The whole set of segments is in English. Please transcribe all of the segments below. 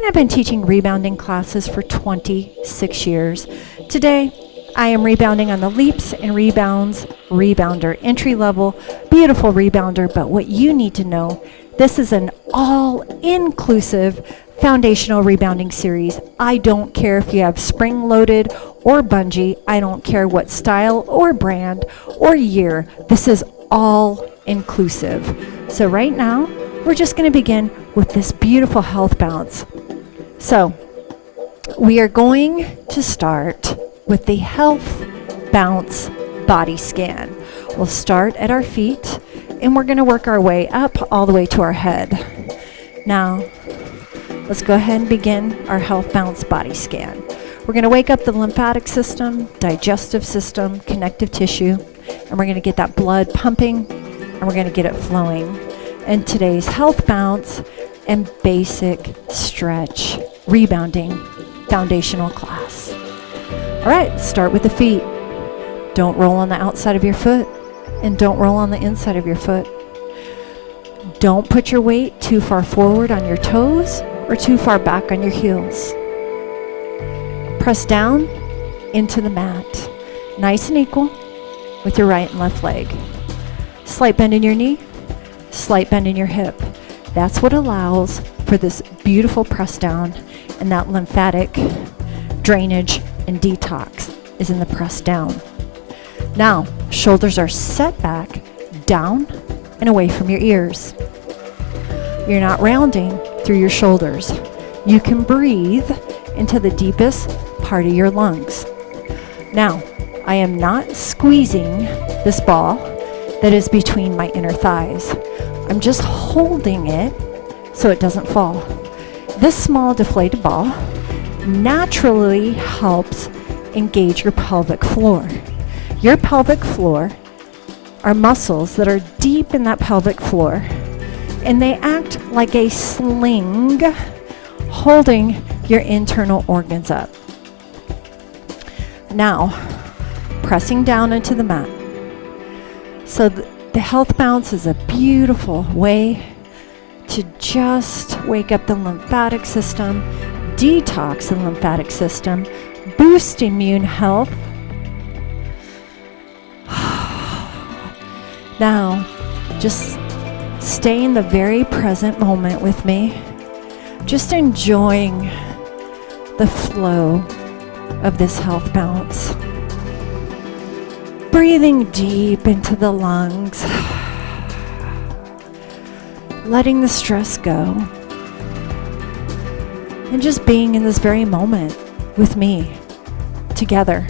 and I've been teaching rebounding classes for 26 years. Today, I am rebounding on the leaps and rebounds rebounder, entry level, beautiful rebounder, but what you need to know, this is an all-inclusive foundational rebounding series. I don't care if you have spring-loaded or bungee. I don't care what style or brand or year. This is all-inclusive. So right now, we're just going to begin with this beautiful health bounce. So we are going to start with the health bounce body scan. We'll start at our feet and we're going to work our way up all the way to our head. Now, let's go ahead and begin our health bounce body scan. We're going to wake up the lymphatic system, digestive system, connective tissue, and we're going to get that blood pumping and we're going to get it flowing. And today's health bounce and basic stretch rebounding foundational class. All right, start with the feet. Don't roll on the outside of your foot and don't roll on the inside of your foot. Don't put your weight too far forward on your toes or too far back on your heels. Press down into the mat, nice and equal with your right and left leg. Slight bend in your knee, slight bend in your hip. That's what allows for this beautiful press down, and that lymphatic drainage and detox is in the press down. Now, shoulders are set back, down, and away from your ears. You're not rounding through your shoulders. You can breathe into the deepest part of your lungs. Now, I am not squeezing this ball that is between my inner thighs. I'm just holding it so it doesn't fall. This small deflated ball naturally helps engage your pelvic floor. Your pelvic floor are muscles that are deep in that pelvic floor, and they act like a sling holding your internal organs up. Now, pressing down into the mat. So the health bounce is a beautiful way to just wake up the lymphatic system, detox the lymphatic system, boost immune health. Now, just stay in the very present moment with me, just enjoying the flow of this health bounce. Breathing deep into the lungs, letting the stress go, and just being in this very moment with me, together.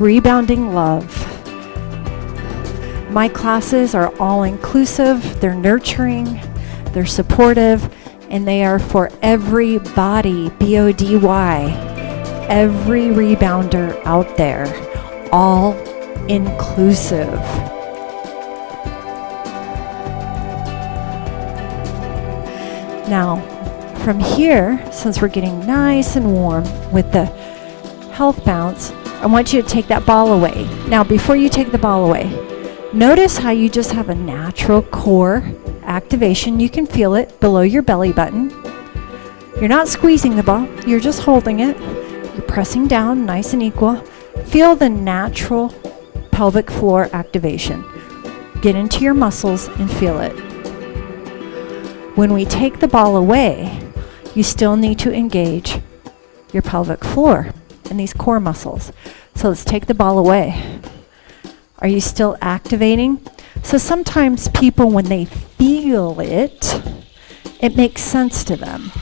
Rebounding love. My classes are all inclusive, they're nurturing, they're supportive, and they are for every body, B-O-D-Y, every rebounder out there, all inclusive. Now, from here, since we're getting nice and warm with the health bounce, I want you to take that ball away. Now, before you take the ball away, notice how you just have a natural core activation. You can feel it below your belly button. You're not squeezing the ball, you're just holding it. You're pressing down nice and equal. Feel the natural pelvic floor activation. Get into your muscles and feel it. When we take the ball away, you still need to engage your pelvic floor and these core muscles. So let's take the ball away. Are you still activating? So sometimes people, when they feel it, it makes sense to them.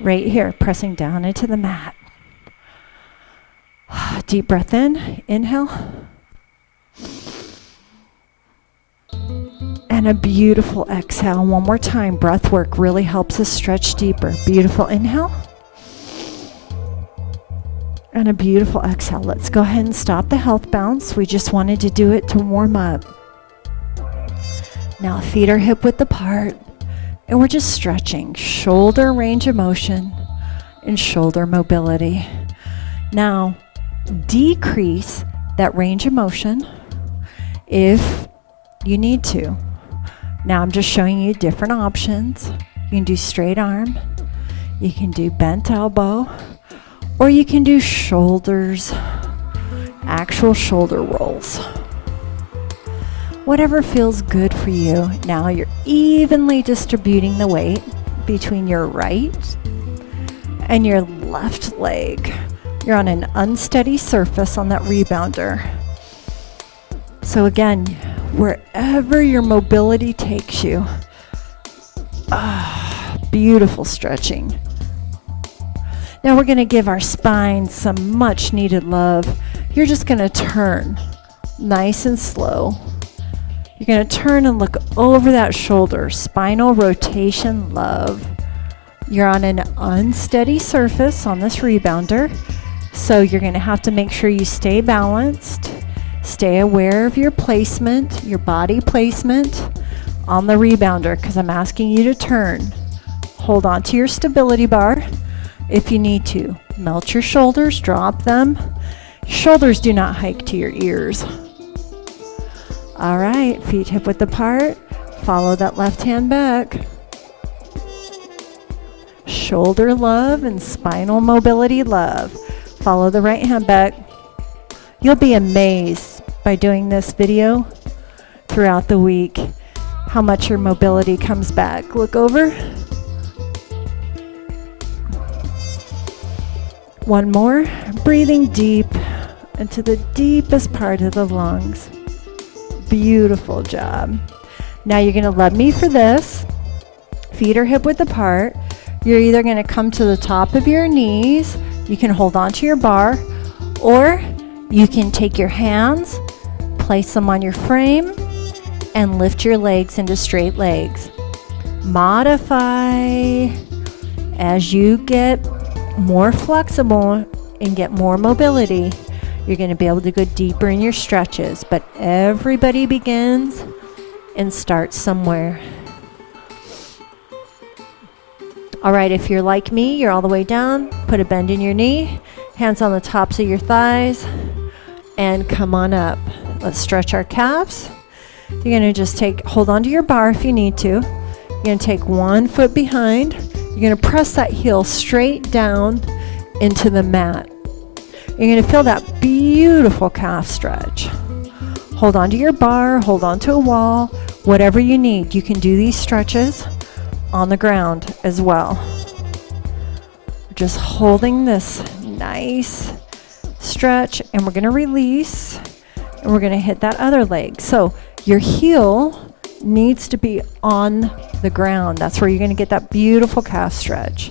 Right here, pressing down into the mat. Deep breath in, inhale. And a beautiful exhale. One more time. Breath work really helps us stretch deeper. Beautiful inhale. And a beautiful exhale. Let's go ahead and stop the health bounce. We just wanted to do it to warm up. Now feet are hip width apart. And we're just stretching. Shoulder range of motion and shoulder mobility. Now, decrease that range of motion if you need to. Now I'm just showing you different options. You can do straight arm, you can do bent elbow, or you can do shoulders, actual shoulder rolls. Whatever feels good for you. Now you're evenly distributing the weight between your right and your left leg. You're on an unsteady surface on that rebounder. So again, wherever your mobility takes you, beautiful stretching. Now we're gonna give our spine some much needed love. You're just gonna turn nice and slow. You're gonna turn and look over that shoulder. Spinal rotation love. You're on an unsteady surface on this rebounder, so you're gonna have to make sure you stay balanced, stay aware of your placement, your body placement on the rebounder, because I'm asking you to turn. Hold on to your stability bar if you need to. Melt your shoulders, drop them. Shoulders do not hike to your ears. All right, feet hip width apart. Follow that left hand back. Shoulder love and spinal mobility love. Follow the right hand back. You'll be amazed by doing this video throughout the week how much your mobility comes back. Look over. One more. Breathing deep into the deepest part of the lungs. Beautiful job. Now you're going to love me for this. Feet are hip width apart. You're either going to come to the top of your knees. You can hold on to your bar, or you can take your hands, place them on your frame, and lift your legs into straight legs. Modify as you get more flexible and get more mobility. You're going to be able to go deeper in your stretches, but everybody begins and starts somewhere. All right, if you're like me, you're all the way down, put a bend in your knee, hands on the tops of your thighs, and come on up. Let's stretch our calves. You're going to just hold on to your bar if you need to. You're going to take one foot behind. You're going to press that heel straight down into the mat. You're going to feel that beautiful calf stretch. Hold on to your bar, hold on to a wall, whatever you need. You can do these stretches on the ground as well. Just holding this nice stretch, and we're going to release, and we're going to hit that other leg. So your heel needs to be on the ground. That's where you're going to get that beautiful calf stretch.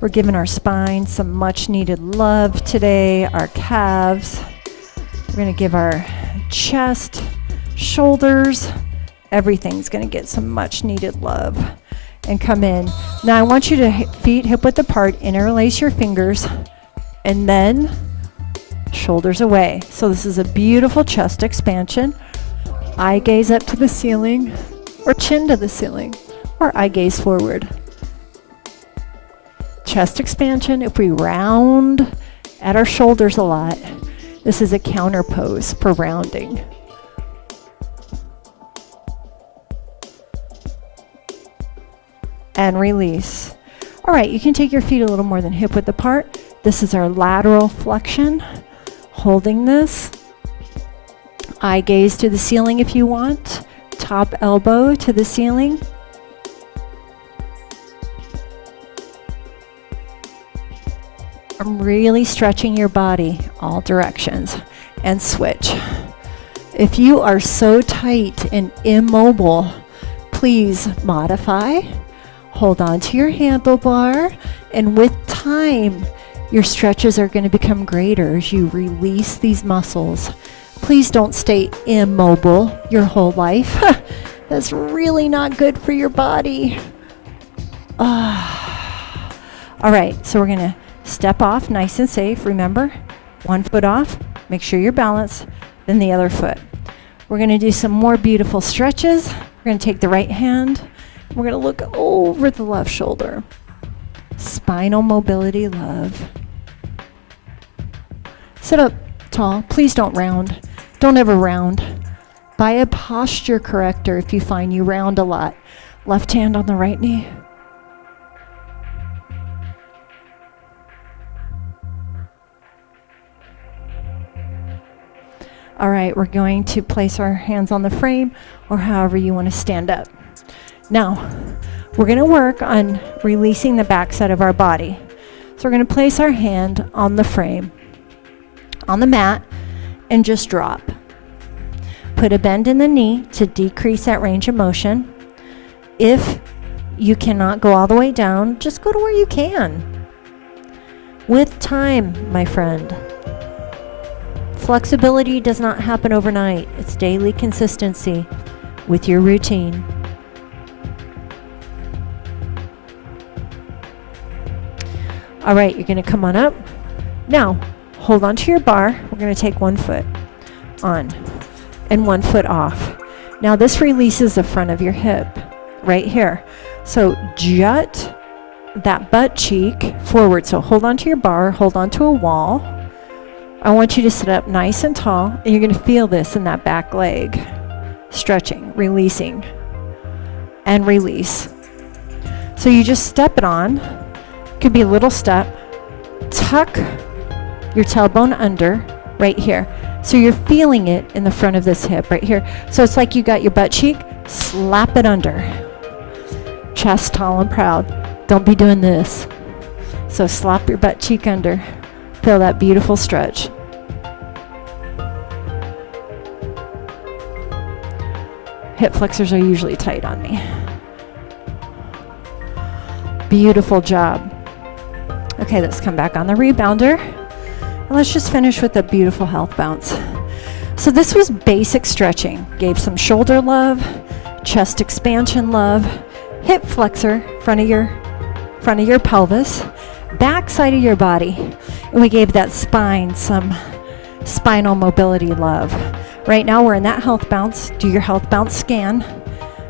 We're giving our spine some much needed love today, our calves. We're going to give our chest, shoulders, everything's going to get some much needed love and come in. Now I want you to feet hip width apart, interlace your fingers, and then shoulders away. So this is a beautiful chest expansion. Eye gaze up to the ceiling, or chin to the ceiling, or eye gaze forward. Chest expansion. If we round at our shoulders a lot, this is a counter pose for rounding. And release. All right, you can take your feet a little more than hip width apart. This is our lateral flexion. Holding this. Eye gaze to the ceiling if you want. Top elbow to the ceiling. I'm really stretching your body all directions, and switch. If you are so tight and immobile, please modify. Hold on to your handlebar, and with time, your stretches are going to become greater as you release these muscles. Please don't stay immobile your whole life. That's really not good for your body. All right, so we're going to step off nice and safe. Remember, one foot off, make sure you're balanced, then the other foot. We're going to do some more beautiful stretches. We're going to take the right hand. We're going to look over the left shoulder. Spinal mobility love. Sit up tall. Please don't round. Don't ever round. Buy a posture corrector if you find you round a lot. Left hand on the right knee. All right, we're going to place our hands on the frame or however you want to stand up. Now, we're going to work on releasing the backside of our body. So we're going to place our hand on the frame, on the mat, and just drop. Put a bend in the knee to decrease that range of motion. If you cannot go all the way down, just go to where you can. With time, my friend. Flexibility does not happen overnight. It's daily consistency with your routine. All right, you're going to come on up. Now, hold on to your bar. We're going to take 1 foot on and 1 foot off. Now, this releases the front of your hip right here. So jut that butt cheek forward. So hold on to your bar, hold on to a wall. I want you to sit up nice and tall, and you're going to feel this in that back leg. Stretching, releasing, and release. So you just step it on. Could be a little step. Tuck your tailbone under right here. So you're feeling it in the front of this hip right here. So it's like you got your butt cheek, slap it under. Chest tall and proud. Don't be doing this. So slap your butt cheek under. Feel that beautiful stretch. Hip flexors are usually tight on me. Beautiful job. Okay, let's come back on the rebounder. And let's just finish with a beautiful health bounce. So this was basic stretching. Gave some shoulder love, chest expansion love, hip flexor, front of your pelvis, back side of your body. And we gave that spine some spinal mobility love. Right now we're in that health bounce. Do your health bounce scan.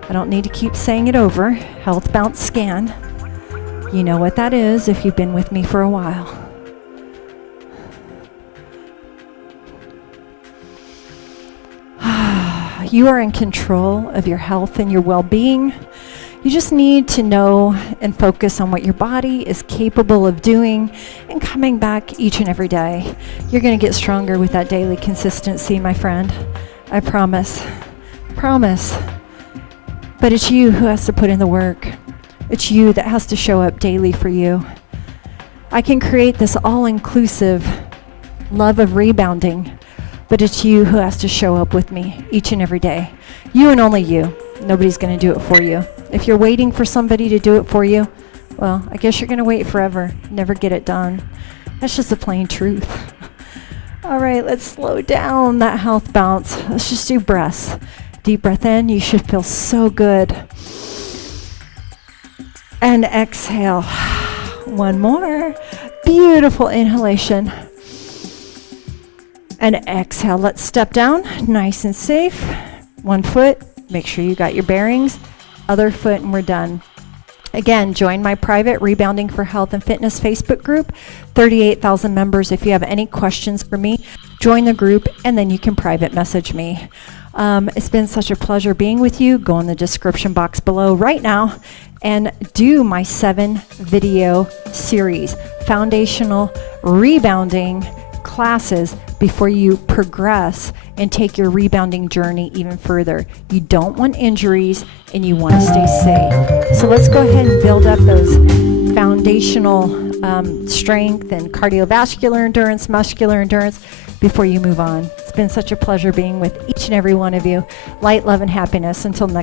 I don't need to keep saying it over. Health bounce scan. You know what that is if you've been with me for a while. You are in control of your health and your well-being. You just need to know and focus on what your body is capable of doing and coming back each and every day. You're going to get stronger with that daily consistency, my friend. I promise. Promise. But it's you who has to put in the work. It's you that has to show up daily for you. I can create this all-inclusive love of rebounding, but it's you who has to show up with me each and every day. You and only you. Nobody's going to do it for you. If you're waiting for somebody to do it for you, well, I guess you're going to wait forever. Never get it done. That's just the plain truth. All right, let's slow down that health bounce. Let's just do breaths. Deep breath in. You should feel so good. And exhale. One more. Beautiful inhalation. And exhale. Let's step down. Nice and safe. 1 foot. Make sure you got your bearings. Other foot, and we're done. Again, join my private Rebounding for Health and Fitness Facebook group. 38,000 members. If you have any questions for me, join the group, and then you can private message me. It's been such a pleasure being with you. Go in the description box below right now and do my 7-video series, foundational rebounding classes before you progress and take your rebounding journey even further. You don't want injuries and you want to stay safe. So let's go ahead and build up those foundational strength and cardiovascular endurance, muscular endurance before you move on. It's been such a pleasure being with each and every one of you. Light, love, and happiness. Until next